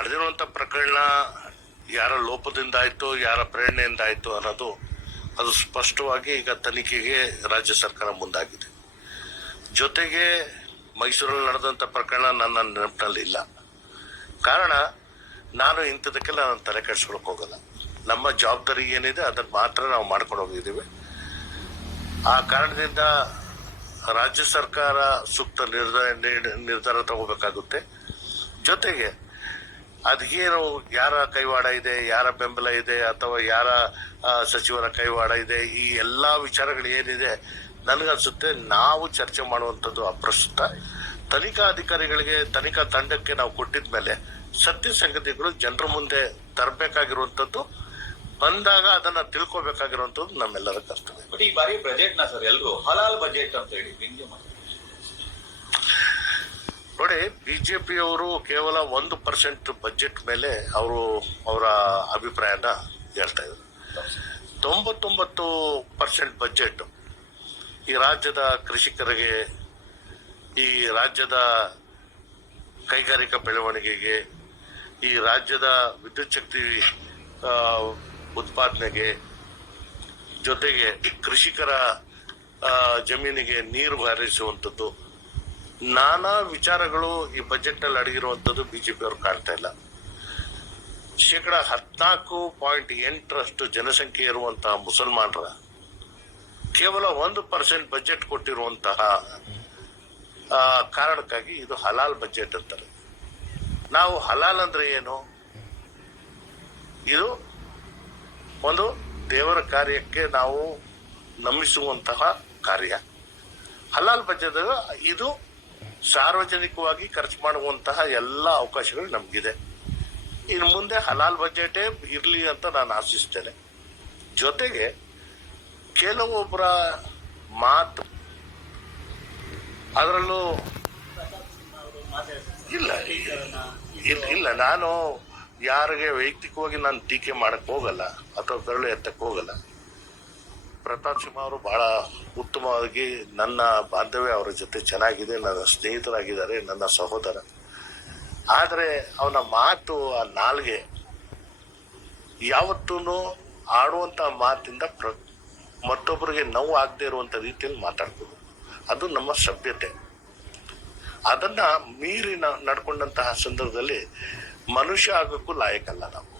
ನಡೆದಿರುವಂತ ಪ್ರಕರಣ ಯಾರ ಲೋಪದಿಂದ ಆಯ್ತು ಯಾರ ಪ್ರೇರಣೆಯಿಂದ ಆಯ್ತು ಅನ್ನೋದು ಅದು ಸ್ಪಷ್ಟವಾಗಿ ಈಗ ತನಿಖೆಗೆ ರಾಜ್ಯ ಸರ್ಕಾರ ಮುಂದಾಗಿದೆ. ಜೊತೆಗೆ ಮೈಸೂರಲ್ಲಿ ನಡೆದಂತ ಪ್ರಕರಣ ನನ್ನ ನೆನಪಿನಲ್ಲಿ ಇಲ್ಲ. ಕಾರಣ, ನಾನು ಇಂಥದಕ್ಕೆಲ್ಲ ನಾನು ತಲೆ ಕೆಡಿಸ್ಕೊಳಕ್ ಹೋಗಲ್ಲ. ನಮ್ಮ ಜವಾಬ್ದಾರಿ ಏನಿದೆ, ಅದನ್ನ ಮಾತ್ರ ನಾವು ಮಾಡ್ಕೊಂಡು ಹೋಗಿದ್ದೀವಿ. ಆ ಕಾರಣದಿಂದ ರಾಜ್ಯ ಸರ್ಕಾರ ಸೂಕ್ತ ನಿರ್ಧಾರ ನಿರ್ಧಾರ ತಗೋಬೇಕಾಗುತ್ತೆ. ಜೊತೆಗೆ ಅದೇನು ಯಾರ ಕೈವಾಡ ಇದೆ, ಯಾರ ಬೆಂಬಲ ಇದೆ, ಅಥವಾ ಯಾರ ಸಚಿವರ ಕೈವಾಡ ಇದೆ, ಈ ಎಲ್ಲಾ ವಿಚಾರಗಳು ಏನಿದೆ, ನನಗನ್ಸುತ್ತೆ ನಾವು ಚರ್ಚೆ ಮಾಡುವಂಥದ್ದು ಅಪ್ರಸ್ತುತ ತನಿಖಾ ಅಧಿಕಾರಿಗಳಿಗೆ ತನಿಖಾ ತಂಡಕ್ಕೆ ನಾವು ಕೊಟ್ಟಿದ್ಮೇಲೆ ಸತ್ಯ ಸಂಗತಿಗಳು ಜನರ ಮುಂದೆ ತರಬೇಕಾಗಿರುವಂಥದ್ದು, ಬಂದಾಗ ಅದನ್ನ ತಿಳ್ಕೊಬೇಕಾಗಿರುವಂಥದ್ದು ನಮ್ಮೆಲ್ಲರ ಕರ್ತವ್ಯ ಈ ಬಾರಿ ಬಜೆಟ್ನ ಸರ್ ಎಲ್ರು, ಹಲಾಲ್ ಬಜೆಟ್ ಅಂತ ಹೇಳಿ? ನೋಡಿ, ಬಿಜೆಪಿಯವರು ಕೇವಲ ಒಂದು ಪರ್ಸೆಂಟ್ ಬಜೆಟ್ ಮೇಲೆ ಅವರು ಅವರ ಅಭಿಪ್ರಾಯನ ಹೇಳ್ತಾ ಇದ್ರು ತೊಂಬತ್ತೊಂಬತ್ತು ಪರ್ಸೆಂಟ್ ಬಜೆಟ್ ಈ ರಾಜ್ಯದ ಕೃಷಿಕರಿಗೆ, ಈ ರಾಜ್ಯದ ಕೈಗಾರಿಕಾ ಬೆಳವಣಿಗೆಗೆ, ಈ ರಾಜ್ಯದ ವಿದ್ಯುತ್ ಶಕ್ತಿ ಉತ್ಪಾದನೆಗೆ ಜೊತೆಗೆ ಕೃಷಿಕರ ಜಮೀನಿಗೆ ನೀರು ಹಾರಿಸುವಂಥದ್ದು ನಾನಾ ವಿಚಾರಗಳು ಈ ಬಜೆಟ್ನಲ್ಲಿ ಅಡಗಿರುವಂತದ್ದು ಬಿಜೆಪಿ ಅವರು ಕಾಣ್ತಾ ಇಲ್ಲ. ಶೇಕಡ ಹದಿನಾಲ್ಕು ಪಾಯಿಂಟ್ ಎಂಟರಷ್ಟು ಜನಸಂಖ್ಯೆ ಇರುವಂತಹ ಮುಸಲ್ಮಾನರ, ಕೇವಲ ಒಂದು ಪರ್ಸೆಂಟ್ ಬಜೆಟ್ ಕೊಟ್ಟಿರುವಂತಹ ಕಾರಣಕ್ಕಾಗಿ ಇದು ಹಲಾಲ್ ಬಜೆಟ್ ಅಂತಾರೆ. ನಾವು ಹಲಾಲ್ ಅಂದ್ರೆ ಏನು? ಇದು ಒಂದು ದೇವರ ಕಾರ್ಯಕ್ಕೆ ನಾವು ನಂಬಿಸುವಂತಹ ಕಾರ್ಯ. ಹಲಾಲ್ ಬಜೆಟ್ ಇದು ಸಾರ್ವಜನಿಕವಾಗಿ ಖರ್ಚು ಮಾಡುವಂತಹ ಎಲ್ಲ ಅವಕಾಶಗಳು ನಮಗಿದೆ. ಇನ್ನು ಮುಂದೆ ಹಲಾಲ್ ಬಜೆಟೇ ಇರಲಿ ಅಂತ ನಾನು ಆಶಿಸ್ತೇನೆ. ಜೊತೆಗೆ ಕೆಲವೊಬ್ಬರ ಮಾತು ಅದರಲ್ಲೂ ಇಲ್ಲ ಇಲ್ಲ ಇಲ್ಲ, ನಾನು ಯಾರಿಗೆ ವೈಯಕ್ತಿಕವಾಗಿ ನಾನು ಟೀಕೆ ಮಾಡಕ್ ಹೋಗಲ್ಲ ಅಥವಾ ಬೆರಳು ಎತ್ತಕ್ಕೆ ಹೋಗಲ್ಲ. ಪ್ರತಾಪ್ ಸಿಂಹ ಅವರು ಬಹಳ ಉತ್ತಮವಾಗಿ ನನ್ನ ಬಾಂಧವ್ಯ ಅವರ ಜೊತೆ ಚೆನ್ನಾಗಿದೆ, ನನ್ನ ಸ್ನೇಹಿತರಾಗಿದ್ದಾರೆ, ನನ್ನ ಸಹೋದರ. ಆದರೆ ಅವನ ಮಾತು, ಆ ನಾಲ್ಗೆ ಯಾವತ್ತೂ ಆಡುವಂತ ಮಾತಿಂದ ಪ್ರ, ಮತ್ತೊಬ್ಬರಿಗೆ ನೋವು ಆಗದೆ ಇರುವಂತ ರೀತಿಯಲ್ಲಿ ಮಾತಾಡ್ಬೋದು. ಅದು ನಮ್ಮ ಸಭ್ಯತೆ. ಅದನ್ನ ಮೀರಿ ನಡ್ಕೊಂಡಂತಹ ಸಂದರ್ಭದಲ್ಲಿ ಮನುಷ್ಯ ಆಗೋಕ್ಕೂ ಲಾಯಕಲ್ಲ ನಾವು.